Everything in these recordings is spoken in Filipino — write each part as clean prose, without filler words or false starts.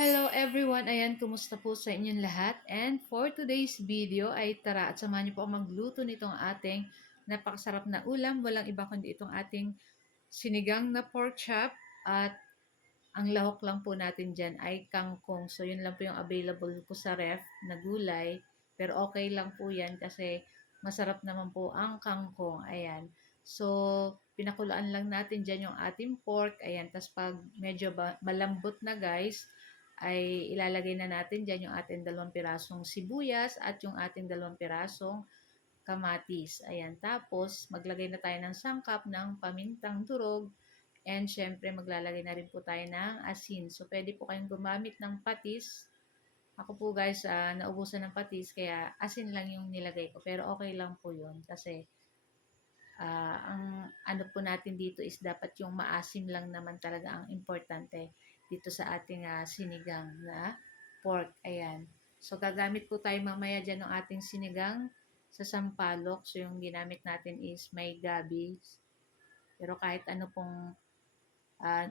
Hello everyone! Ayan, kumusta po sa inyong lahat? And for today's video ay tara at samahan niyo po ang magluto nitong ating napakasarap na ulam. Walang iba kundi itong ating sinigang na pork chop at ang lahok lang po natin dyan ay kangkong. So yun lang po yung available po sa ref na gulay. Pero okay lang po yan kasi masarap naman po ang kangkong. Ayan. So pinakulaan lang natin dyan yung ating pork. Ayan. Tapos pag medyo malambot na guys, ay ilalagay na natin dyan yung ating 2 pirasong sibuyas at yung ating 2 pirasong kamatis. Ayan. Tapos maglagay na tayo ng sangkap ng pamintang durog. And syempre, maglalagay na rin po tayo ng asin. So, pwede po kayong gumamit ng patis. Ako po guys, naubusan ng patis, kaya asin lang yung nilagay ko. Pero okay lang po yun kasi ang ano po natin dito is dapat yung maasim lang naman talaga ang importante dito sa ating sinigang na pork. Ayan. So, gagamit po tayo mamaya dyan ng ating sinigang sa sampalok. So, yung ginamit natin is may gabi. Pero kahit ano pong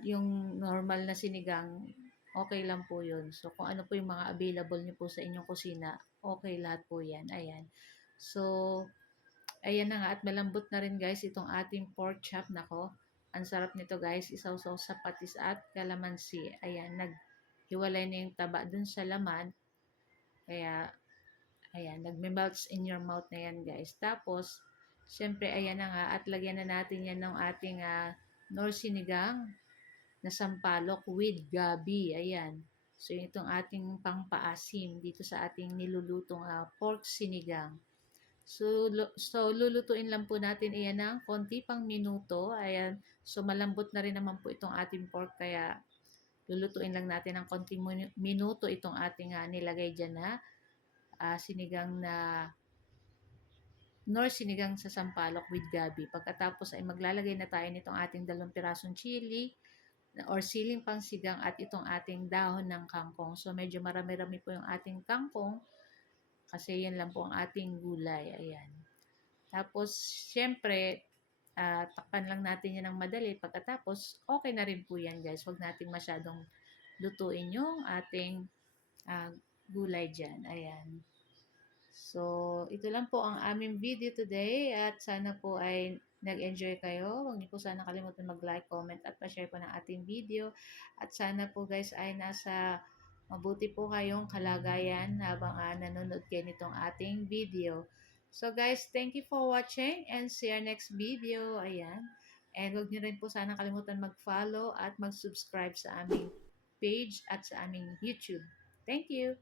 yung normal na sinigang, okay lang po yun. So, kung ano po yung mga available nyo po sa inyong kusina, okay lahat po yan. Ayan. So, ayan na nga. At malambot na rin guys itong ating pork chop. Nako, ang sarap nito guys. Isaw-saw sa patis at kalamansi. Ayan, naghiwalay na yung taba dun sa laman. Kaya, ayan, nagme-melts in your mouth na yan guys. Tapos, syempre, ayan na nga. At lagyan na natin yan ng ating nor sinigang na sampalok with gabi. Ayan. So, itong ating pangpaasim dito sa ating nilulutong pork sinigang. So, lulutuin lang po natin iyan ng konti pang minuto. Ayan. So, malambot na rin naman po itong ating pork. Kaya, lulutuin lang natin ng konti minuto itong ating nilagay dyan na sinigang na nor sinigang sa sampalok with gabi. Pagkatapos ay maglalagay na tayo nitong ating 2 pirasong chili or siling pangsigang at itong ating dahon ng kangkong. So, medyo marami-rami po yung ating kangkong kasi yan lang po ang ating gulay. Ayan. Tapos, syempre, takpan lang natin yan ng madali. Pagkatapos, okay na rin po yan guys. Huwag natin masyadong lutuin yung ating gulay dyan. Ayan. So, ito lang po ang aming video today at sana po ay nag-enjoy kayo. Huwag niyo po sana kalimutan mag-like, comment at pa-share po ng ating video. At sana po guys ay nasa mabuti po kayong kalagayan habang nanonood kayo nitong ating video. So guys, thank you for watching and see you next video. Ayan. And huwag niyo rin po sana kalimutan mag-follow at mag-subscribe sa aming page at sa aming YouTube. Thank you!